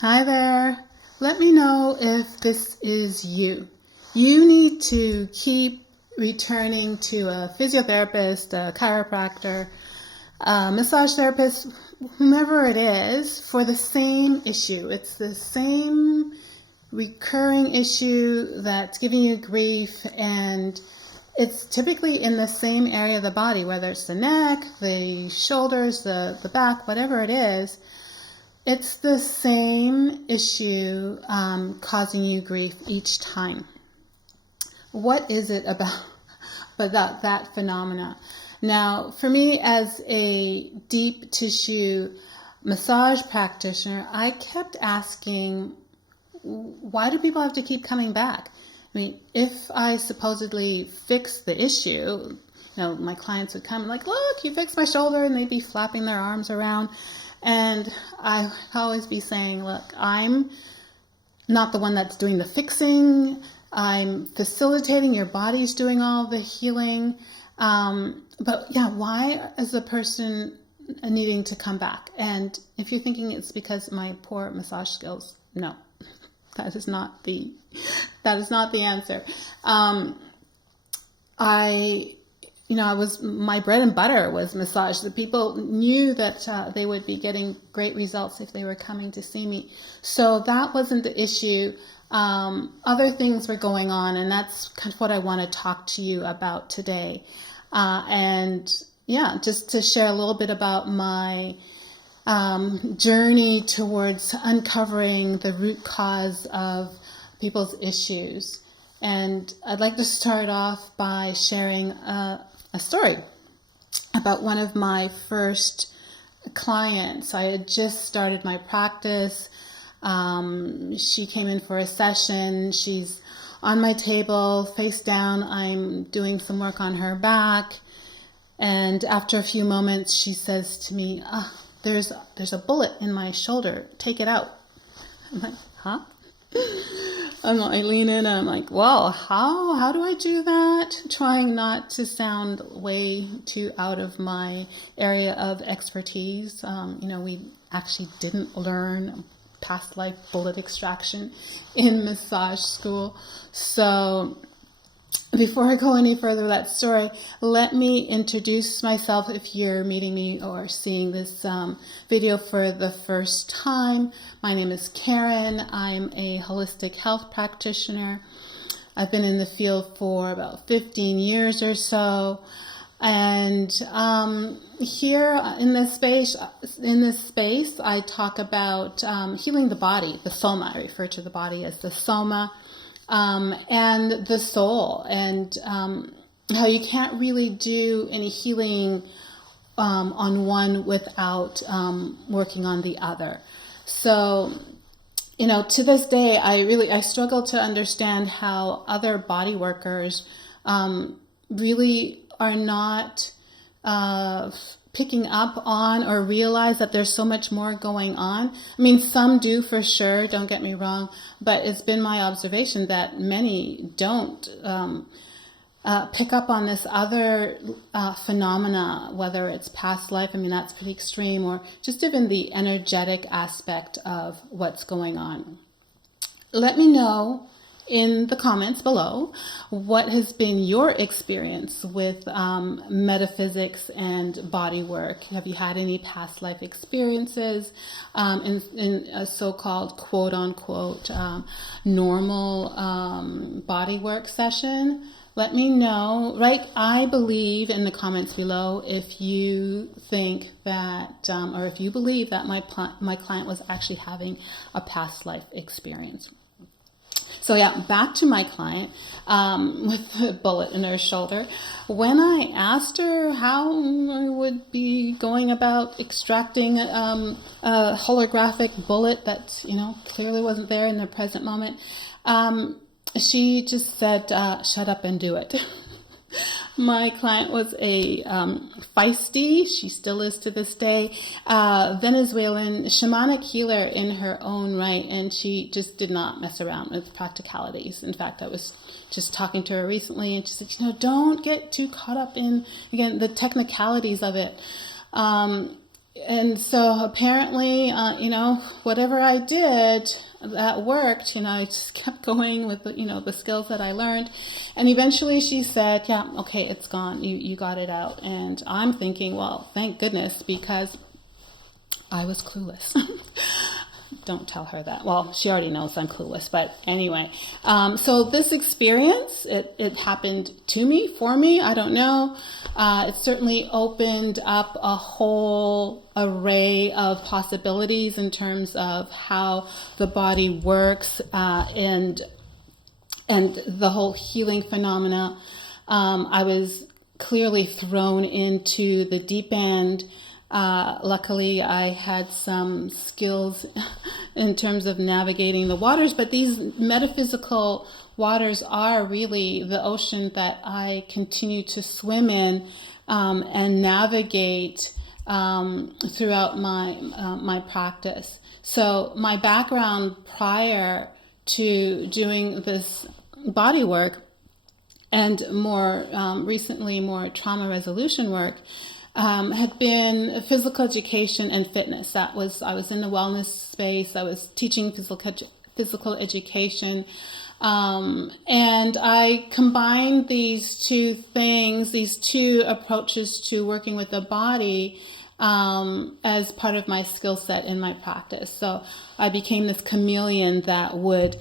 Hi there. Let me know if this is you. You need to keep returning to a physiotherapist, a chiropractor, a massage therapist, whomever it is, for the same issue. It's the same recurring issue that's giving you grief, and it's typically in the same area of the body, whether it's the neck, the shoulders, the back, whatever it is. It's the same issue causing you grief each time. What is it about that phenomena? Now, for me as a deep tissue massage practitioner, I kept asking, why do people have to keep coming back? I mean, if I supposedly fix the issue, my clients would come like, look, you fixed my shoulder, and they'd be flapping their arms around. And I always be saying, look, I'm not the one that's doing the fixing. I'm facilitating. Your body's doing all the healing. But yeah, why is a person needing to come back? And if you're thinking it's because of my poor massage skills, no, that is not the answer. My bread and butter was massage. The people knew that they would be getting great results if they were coming to see me. So that wasn't the issue. Other things were going on, and that's kind of what I want to talk to you about today. Just to share a little bit about my journey towards uncovering the root cause of people's issues. And I'd like to start off by sharing a story about one of my first clients. I had just started my practice. She came in for a session. She's on my table, face down. I'm doing some work on her back. And after a few moments, she says to me, there's a bullet in my shoulder. Take it out. I'm like, huh? I lean in and I'm like, well, how do I do that? Trying not to sound way too out of my area of expertise. We actually didn't learn past life bullet extraction in massage school. So before I go any further with that story, let me introduce myself if you're meeting me or seeing this video for the first time. My name is Karen. I'm a holistic health practitioner. I've been in the field for about 15 years or so. And here in this space, I talk about healing the body, the soma. I refer to the body as the soma. And the soul, and how you can't really do any healing on one without working on the other. So, to this day, I struggle to understand how other body workers really are not picking up on or realize that there's so much more going on. I mean, some do for sure, don't get me wrong, but it's been my observation that many don't pick up on this other phenomena, whether it's past life, I mean, that's pretty extreme, or just even the energetic aspect of what's going on. Let me know in the comments below what has been your experience with metaphysics and body work. Have you had any past life experiences in a so-called quote-unquote normal body work session? Let me know. I believe in the comments below if you think that or if you believe that my client was actually having a past life experience. So back to my client with the bullet in her shoulder. When I asked her how I would be going about extracting a holographic bullet that clearly wasn't there in the present moment, she just said, "Shut up and do it." My client was a feisty, she still is to this day, Venezuelan shamanic healer in her own right, and she just did not mess around with practicalities. In fact, I was just talking to her recently, and she said, don't get too caught up in, again, the technicalities of it. and so apparently, whatever I did that worked, I just kept going with the skills that I learned. And eventually she said, yeah, okay, it's gone. You got it out. And I'm thinking, well, thank goodness, because I was clueless. Don't tell her that. Well, she already knows I'm clueless, but anyway. So this experience, it happened to me, for me, I don't know. It certainly opened up a whole array of possibilities in terms of how the body works, and the whole healing phenomena. I was clearly thrown into the deep end. Luckily, I had some skills in terms of navigating the waters, but these metaphysical waters are really the ocean that I continue to swim in, and navigate throughout my practice. So my background prior to doing this body work, and more recently more trauma resolution work, had been physical education and fitness. I was in the wellness space. I was teaching physical education. And I combined these two things, these two approaches to working with the body, as part of my skill set in my practice. So I became this chameleon that would,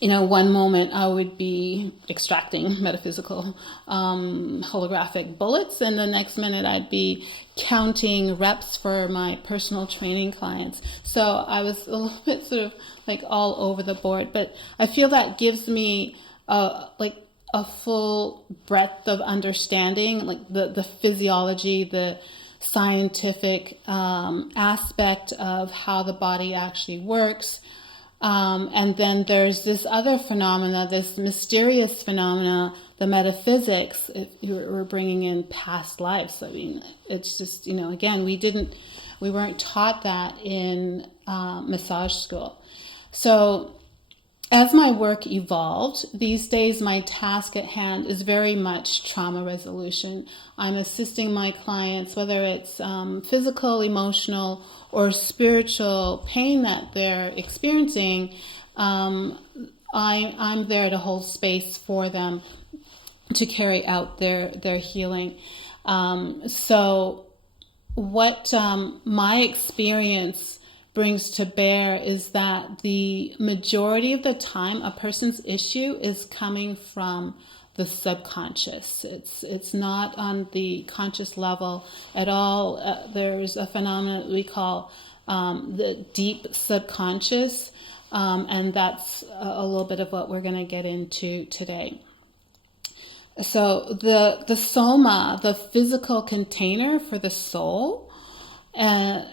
one moment I would be extracting metaphysical, holographic bullets, and the next minute I'd be counting reps for my personal training clients. So I was a little bit sort of like all over the board, but I feel that gives me a full breadth of understanding, like the physiology, the scientific aspect of how the body actually works. And then there's this other phenomena, this mysterious phenomena, the metaphysics, if we're bringing in past lives. I mean, it's just, again, we weren't taught that in massage school. So as my work evolved, these days my task at hand is very much trauma resolution. I'm assisting my clients, whether it's physical, emotional, or spiritual pain that they're experiencing. I'm there to hold space for them to carry out their healing. So what my experience brings to bear is that the majority of the time a person's issue is coming from the subconscious. It's not on the conscious level at all. There's a phenomenon we call the deep subconscious, and that's a little bit of what we're going to get into today. So the soma, the physical container for the soul, the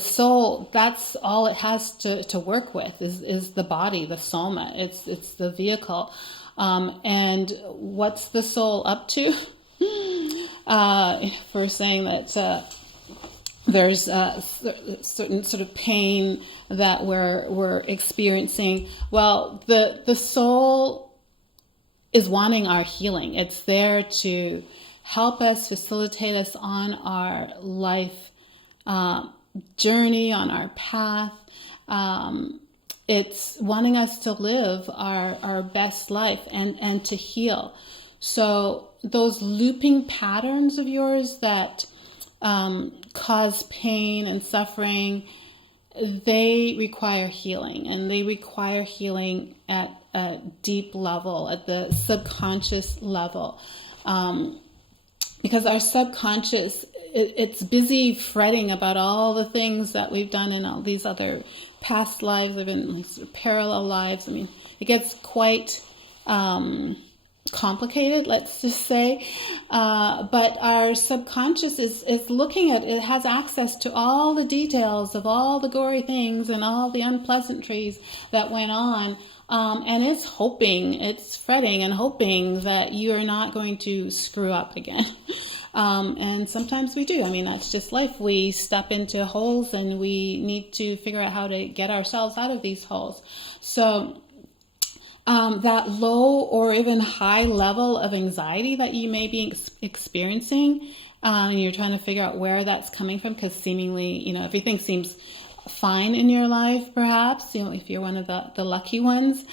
soul, that's all it has to work with is the body, the soma. It's the vehicle. And what's the soul up to? For saying that there's a certain sort of pain that we're experiencing. Well, the soul is wanting our healing. It's there to help us, facilitate us on our life journey, on our path. It's wanting us to live our best life and to heal. So those looping patterns of yours that cause pain and suffering, they require healing, and they require healing at a deep level, at the subconscious level. Because our subconscious, it's busy fretting about all the things that we've done in all these other past lives, or in like sort of parallel lives. I mean, it gets quite complicated, let's just say. But our subconscious is looking at, it has access to all the details of all the gory things and all the unpleasantries that went on. And it's fretting and hoping that you are not going to screw up again. And sometimes we do. I mean, that's just life. We step into holes and we need to figure out how to get ourselves out of these holes. So that low or even high level of anxiety that you may be experiencing, and you're trying to figure out where that's coming from, because seemingly, everything seems fine in your life, perhaps, if you're one of the lucky ones.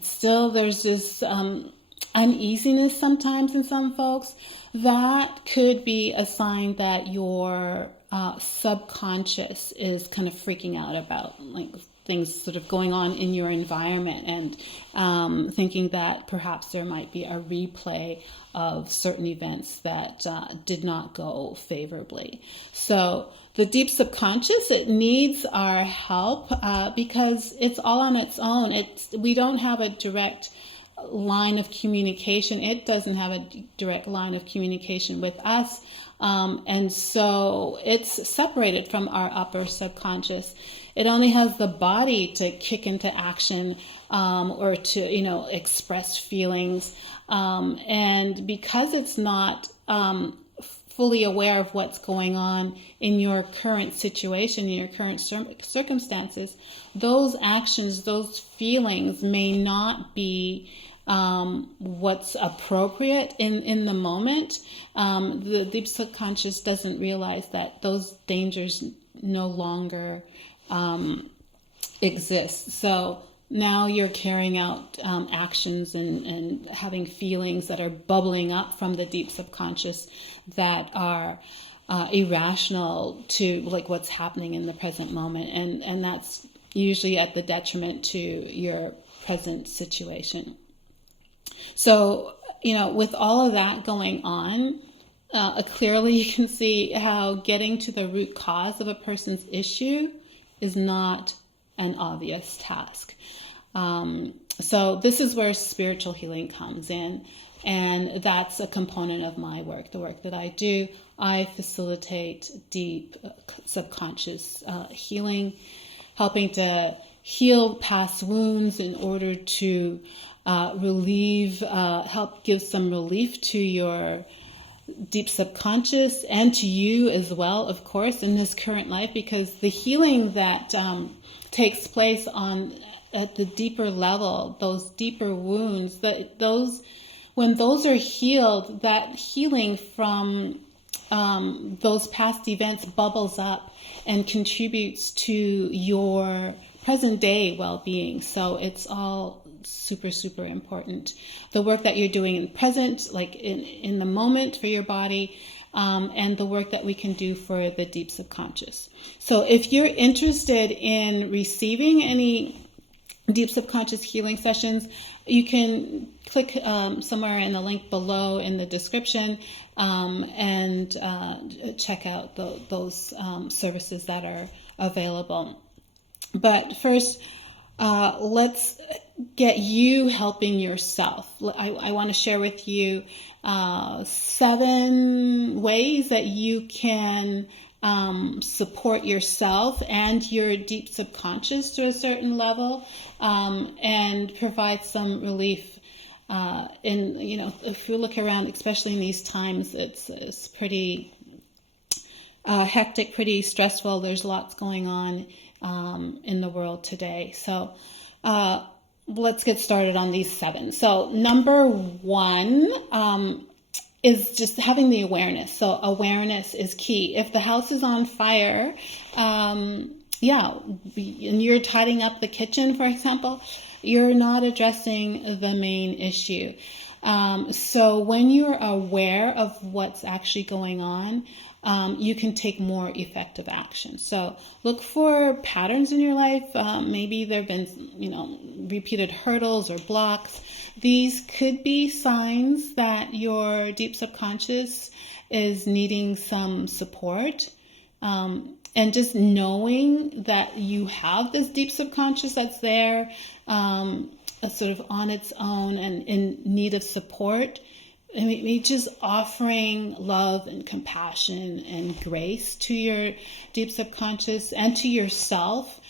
Still, there's this uneasiness sometimes in some folks. That could be a sign that your subconscious is kind of freaking out about things sort of going on in your environment, and thinking that perhaps there might be a replay of certain events that did not go favorably. So the deep subconscious, it needs our help because it's all on its own. We don't have a direct line of communication. It doesn't have a direct line of communication with us. And so it's separated from our upper subconscious. It only has the body to kick into action or to, express feelings. And because it's not fully aware of what's going on in your current situation, in your current circumstances, those actions, those feelings may not be what's appropriate in the moment. The deep subconscious doesn't realize that those dangers no longer exist. So now you're carrying out actions and having feelings that are bubbling up from the deep subconscious that are irrational to what's happening in the present moment. And that's usually at the detriment to your present situation. So, with all of that going on, clearly you can see how getting to the root cause of a person's issue is not an obvious task. So this is where spiritual healing comes in, and that's a component of my work, the work that I do. I facilitate deep subconscious healing, helping to heal past wounds in order to help give some relief to your deep subconscious and to you as well, of course, in this current life, because the healing that takes place at the deeper level, those deeper wounds, when those are healed, that healing from those past events bubbles up and contributes to your present day well-being. So it's all super, super important. The work that you're doing in present, in the moment for your body, and the work that we can do for the deep subconscious. So if you're interested in receiving any deep subconscious healing sessions, you can click somewhere in the link below in the description and check out those services that are available. But first, let's get you helping yourself. I want to share with you 7 ways that you can support yourself and your deep subconscious to a certain level, and provide some relief. If you look around, especially in these times, it's pretty hectic, pretty stressful. There's lots going on in the world today. So let's get started on these 7. So number 1 is just having the awareness. So awareness is key. If the house is on fire, and you're tidying up the kitchen, for example, you're not addressing the main issue. So when you're aware of what's actually going on, you can take more effective action. So look for patterns in your life. Maybe there have been, repeated hurdles or blocks. These could be signs that your deep subconscious is needing some support. And just knowing that you have this deep subconscious that's there, sort of on its own and in need of support. Just offering love and compassion and grace to your deep subconscious and to yourself,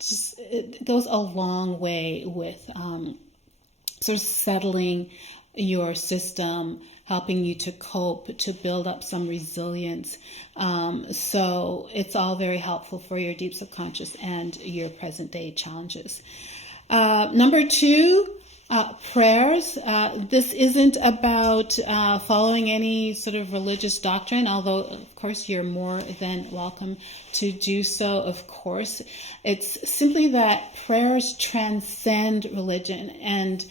it goes a long way with sort of settling your system, helping you to cope, to build up some resilience. So it's all very helpful for your deep subconscious and your present day challenges. Number 2, Prayers. This isn't about following any sort of religious doctrine, although, of course, you're more than welcome to do so, of course. It's simply that prayers transcend religion, and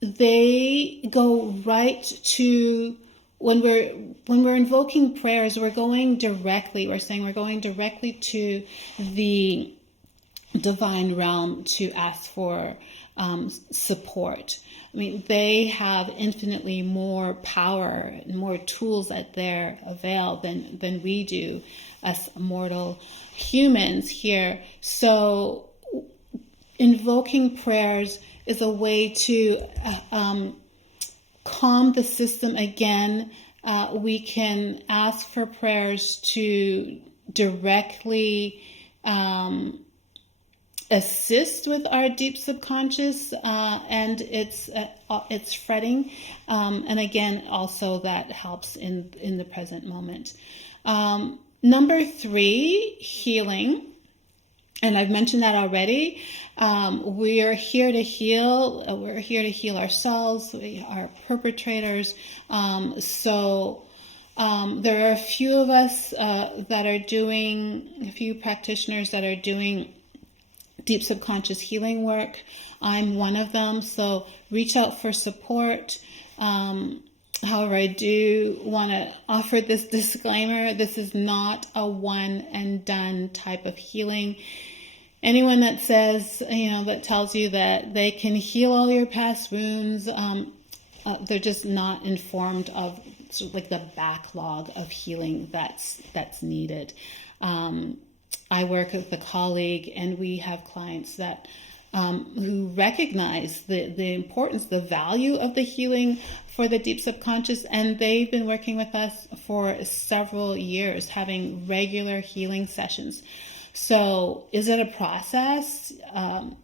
they go right to, when we're invoking prayers, we're saying we're going directly to the divine realm to ask for support. I mean, they have infinitely more power and more tools at their avail than we do as mortal humans here. So invoking prayers is a way to calm the system again. We can ask for prayers to directly assist with our deep subconscious and its fretting, and again, also that helps in the present moment. Number 3, healing, and I've mentioned that already. We are here to heal. We're here to heal ourselves. We are perpetrators. So there are a few of us a few practitioners that are doing deep subconscious healing work. I'm one of them, so reach out for support. However, I do want to offer this disclaimer. This is not a one and done type of healing. Anyone that says, that tells you that they can heal all your past wounds, they're just not informed of sort of like the backlog of healing that's needed. I work with a colleague, and we have clients that who recognize the importance, the value of the healing for the deep subconscious, and they've been working with us for several years, having regular healing sessions. So is it a process?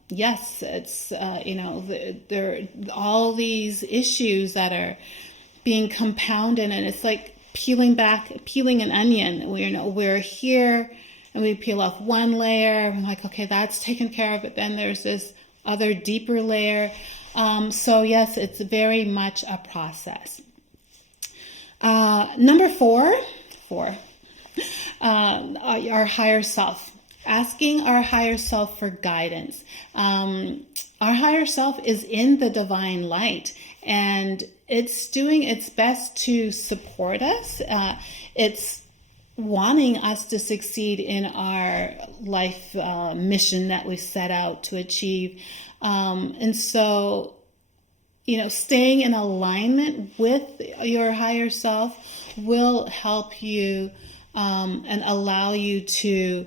Yes, it's, there are all these issues that are being compounded, and it's like peeling an onion. We're here, and we peel off one layer. I'm like, okay, that's taken care of. But then there's this other deeper layer. So yes, it's very much a process. Number 4, our higher self. Asking our higher self for guidance. Our higher self is in the divine light, and it's doing its best to support us. It's wanting us to succeed in our life mission that we set out to achieve. And so, staying in alignment with your higher self will help you and allow you to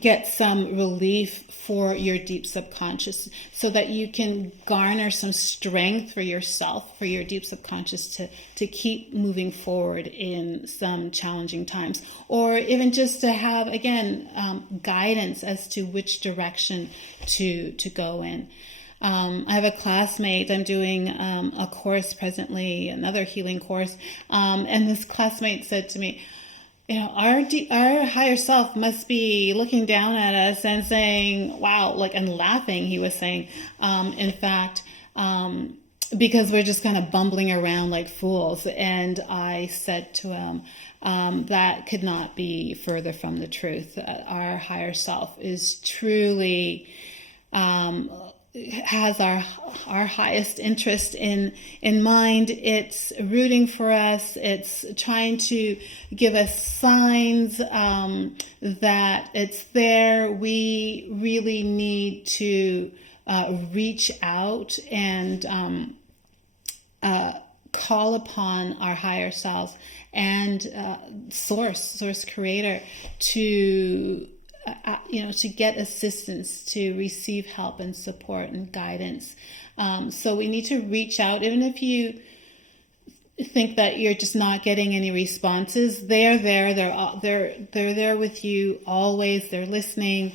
get some relief for your deep subconscious, so that you can garner some strength for yourself, for your deep subconscious to keep moving forward in some challenging times, or even just to have, again, guidance as to which direction to go in. I have a classmate, I'm doing a course presently, another healing course, and this classmate said to me, our higher self must be looking down at us and saying, wow, and laughing, he was saying, in fact, because we're just kind of bumbling around like fools. And I said to him, that could not be further from the truth. Our higher self is truly, has our highest interest in mind. It's rooting for us. It's trying to give us signs that it's there. We really need to reach out and call upon our higher selves and source creator to get assistance, to receive help and support and guidance. So we need to reach out, even if you think that you're just not getting any responses. They're there. They're there with you always. They're listening.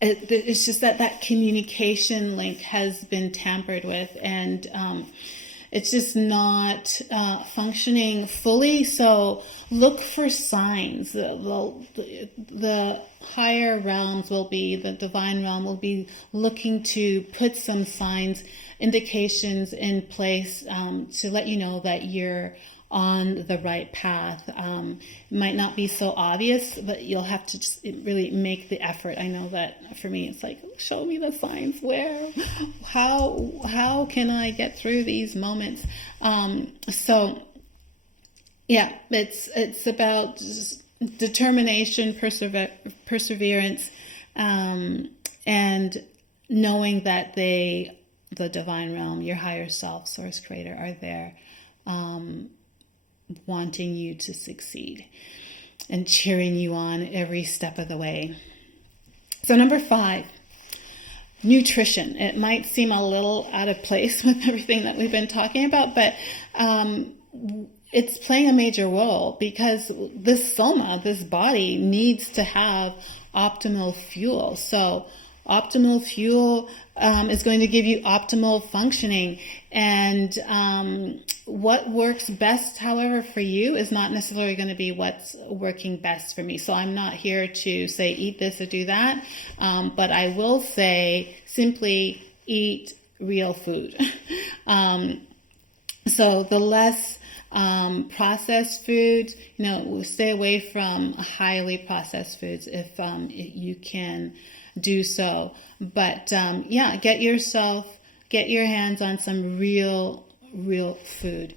It's just that communication link has been tampered with, and it's just not functioning fully. So look for signs. The higher realms will be, the divine realm will be looking to put some signs, indications in place to let you know that you're on the right path. It might not be so obvious, but you'll have to just really make the effort. I know that for me, it's like, show me the signs. Where, how can I get through these moments? So yeah, it's about just determination, perseverance, and knowing that the divine realm, your higher self, source creator, are there, wanting you to succeed and cheering you on every step of the way. So number 5, nutrition. It might seem a little out of place with everything that we've been talking about, but it's playing a major role, because this soma, this body, needs to have optimal fuel. So optimal fuel is going to give you optimal functioning. And what works best, however, for you is not necessarily going to be what's working best for me. So I'm not here to say eat this or do that, but I will say simply eat real food. So the less processed foods, stay away from highly processed foods if you can do so. But get your hands on some real food.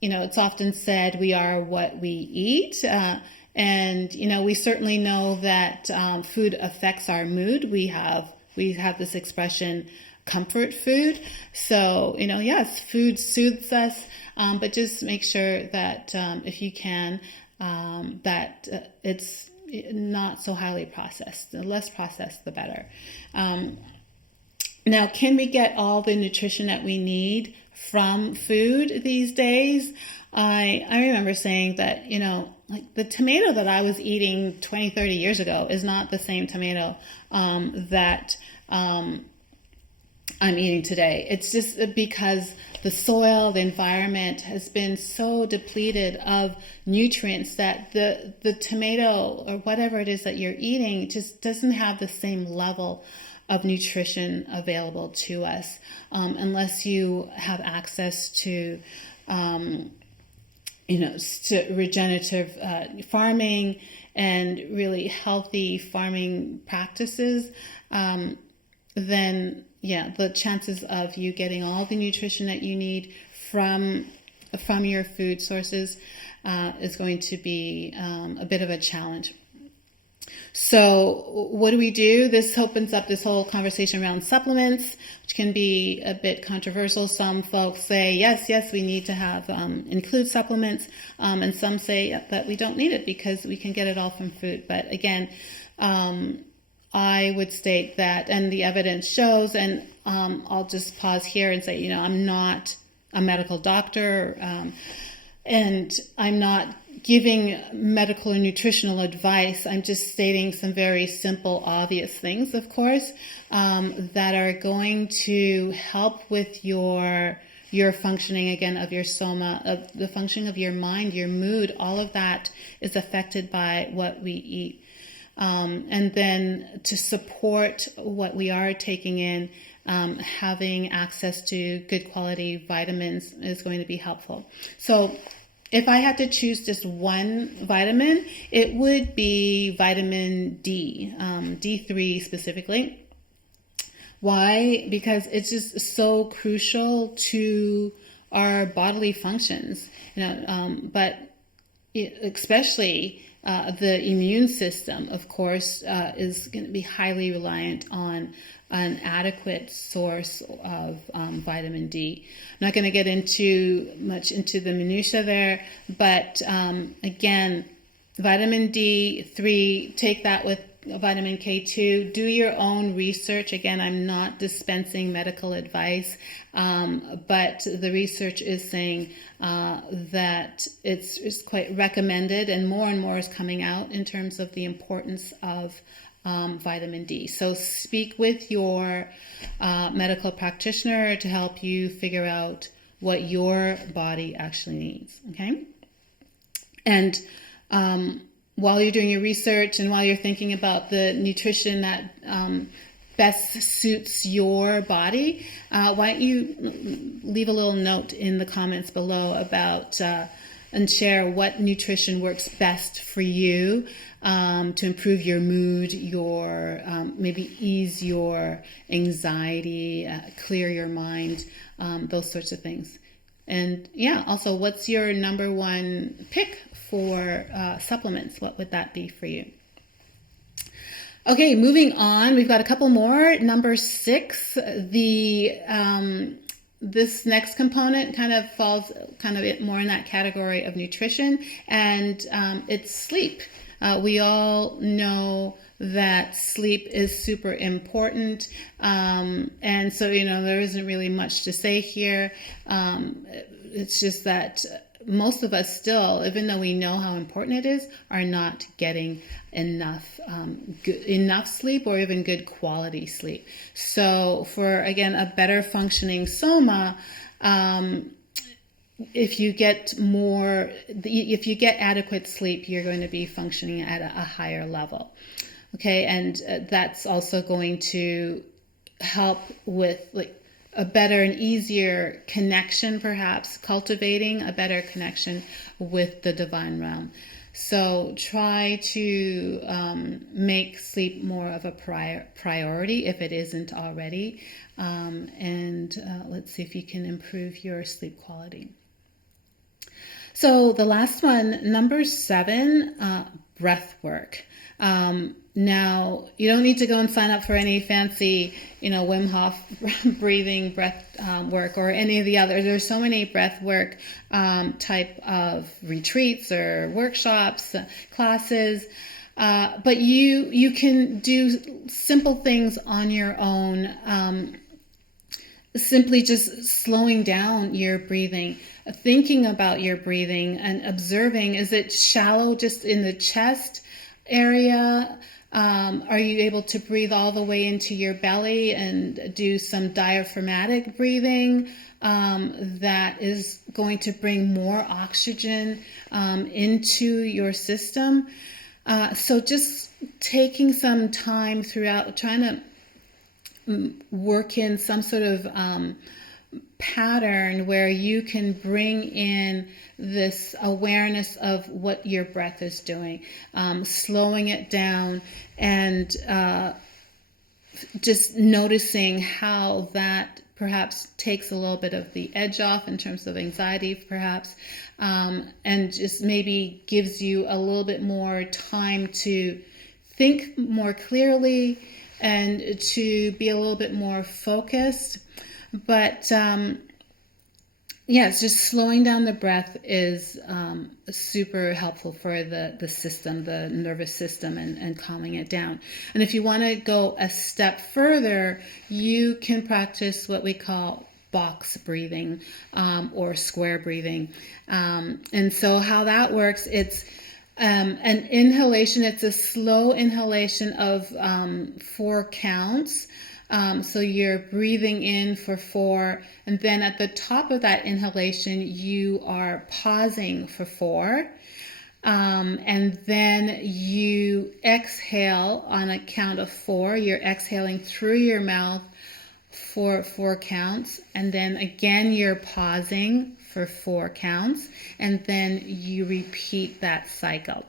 It's often said we are what we eat. And we certainly know that food affects our mood. We have this expression, comfort food. So, yes, food soothes us, but just make sure that if you can, that it's not so highly processed. The less processed, the better. Now, can we get all the nutrition that we need from food these days? I remember saying that, like the tomato that I was eating 20, 30 years ago is not the same tomato that I'm eating today. It's just because the soil, the environment has been so depleted of nutrients that the tomato or whatever it is that you're eating just doesn't have the same level of nutrition available to us, unless you have access to to regenerative farming and really healthy farming practices, then the chances of you getting all the nutrition that you need from your food sources is going to be a bit of a challenge. So what do? This opens up this whole conversation around supplements, which can be a bit controversial. Some folks say, yes, we need to have include supplements, and some say that we don't need it because we can get it all from food. But again, I would state that, and the evidence shows, and I'll just pause here and say, I'm not a medical doctor, and I'm not giving medical or nutritional advice. I'm just stating some very simple, obvious things, of course, that are going to help with your functioning, again, of your soma, of the functioning of your mind, your mood. All of that is affected by what we eat. And then to support what we are taking in, having access to good quality vitamins is going to be helpful. So if I had to choose just one vitamin, it would be vitamin D, D3 specifically. Why? Because it's just so crucial to our bodily functions, but especially the immune system, of course, is going to be highly reliant on an adequate source of vitamin D. I'm not going to get much into the minutia there, but again, vitamin D3, take that with vitamin K2. Do your own research. Again, I'm not dispensing medical advice, but the research is saying that it's quite recommended, and more is coming out in terms of the importance of vitamin D. So speak with your medical practitioner to help you figure out what your body actually needs. Okay. And while you're doing your research and while you're thinking about the nutrition that best suits your body, why don't you leave a little note in the comments below about and share what nutrition works best for you to improve your mood, your maybe ease your anxiety, clear your mind, those sorts of things. And yeah, also, what's your number one pick for supplements? What would that be for you? Okay, moving on, we've got a couple more. Number 6, this next component kind of falls kind of more in that category of nutrition, and it's sleep. We all know that sleep is super important, and so, there isn't really much to say here. It's just that most of us still, even though we know how important it is, are not getting enough sleep or even good quality sleep. So for, again, a better functioning soma, if you get adequate sleep, you're going to be functioning at a higher level. Okay, and that's also going to help with a better and easier connection, perhaps cultivating a better connection with the divine realm. So try to make sleep more of a priority if it isn't already. And let's see if you can improve your sleep quality. So the last one, number 7, breath work. Now, you don't need to go and sign up for any fancy, Wim Hof breathing breath work or any of the others. There's so many breath work type of retreats or workshops, classes, but you can do simple things on your own. Simply just slowing down your breathing, thinking about your breathing and observing, is it shallow just in the chest area? Are you able to breathe all the way into your belly and do some diaphragmatic breathing that is going to bring more oxygen into your system? So just taking some time throughout, trying to work in some sort of pattern where you can bring in this awareness of what your breath is doing, slowing it down, and just noticing how that perhaps takes a little bit of the edge off in terms of anxiety, perhaps, and just maybe gives you a little bit more time to think more clearly and to be a little bit more focused. But it's just slowing down the breath is super helpful for the system, the nervous system, and calming it down. And if you want to go a step further, you can practice what we call box breathing or square breathing. And so how that works, it's an inhalation. It's a slow inhalation of 4 counts. So you're breathing in for 4, and then at the top of that inhalation, you are pausing for 4. And then you exhale on a count of 4. You're exhaling through your mouth for 4 counts. And then again, you're pausing for 4 counts. And then you repeat that cycle.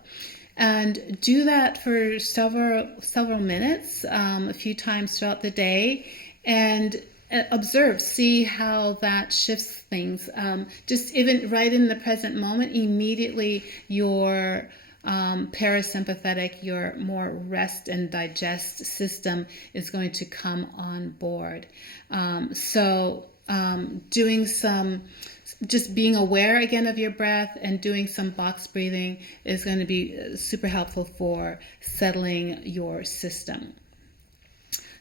And do that for several minutes, a few times throughout the day, and observe, see how that shifts things. Just even right in the present moment, immediately your parasympathetic, your more rest and digest system is going to come on board. Doing some, just being aware again of your breath and doing some box breathing is going to be super helpful for settling your system.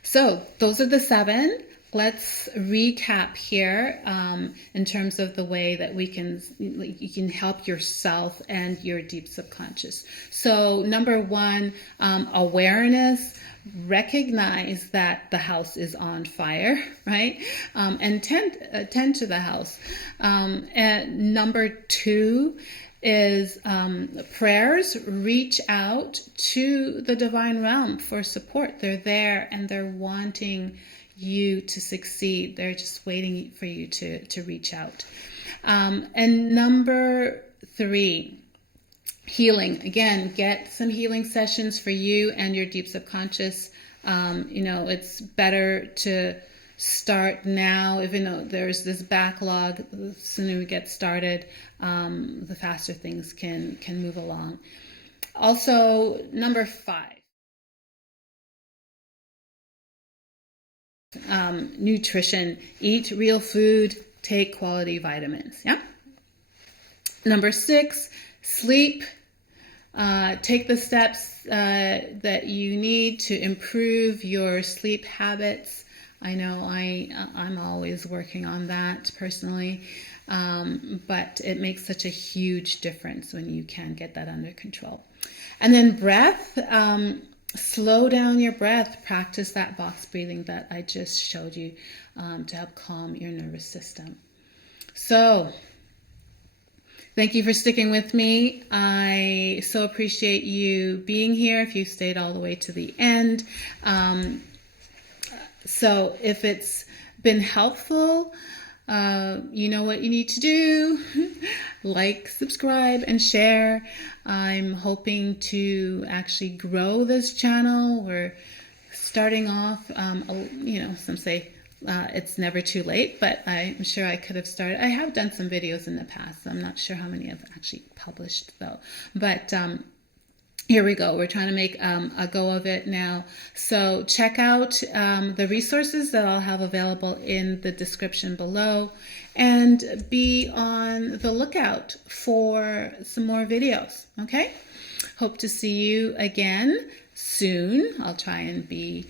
So those are the 7. let's recap here in terms of the way that you can help yourself and your deep subconscious. So number one, awareness. Recognize that the house is on fire, right? And tend to the house. And number two is prayers. Reach out to the divine realm for support. They're there and they're wanting you to succeed. They're just waiting for you to reach out. And number three, healing. Again, get some healing sessions for you and your deep subconscious. It's better to start now, even though there's this backlog. The sooner we get started, the faster things can move along. Also, number five, nutrition. Eat real food, take quality vitamins. Yeah. Number six, sleep. Take the steps that you need to improve your sleep habits. I know I'm always working on that personally, but it makes such a huge difference when you can get that under control. And then breath. Slow down your breath. Practice that box breathing that I just showed you to help calm your nervous system. So, thank you for sticking with me. I so appreciate you being here if you stayed all the way to the end. So if it's been helpful, you know what you need to do. Like, subscribe, and share. I'm hoping to actually grow this channel. We're starting off, some say it's never too late, but I'm sure I could have started. I have done some videos in the past. So I'm not sure how many I've actually published though. But here we go. We're trying to make a go of it now. So check out the resources that I'll have available in the description below, and be on the lookout for some more videos. Okay? Hope to see you again soon. I'll try and be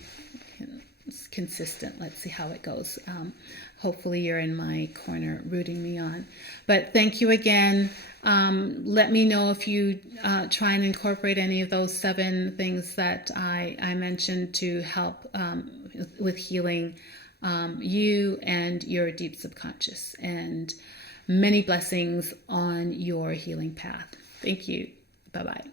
consistent. Let's see how it goes. Hopefully you're in my corner rooting me on. But thank you again. Let me know if you try and incorporate any of those 7 things that I mentioned to help with healing you and your deep subconscious. And many blessings on your healing path. Thank you. Bye-bye.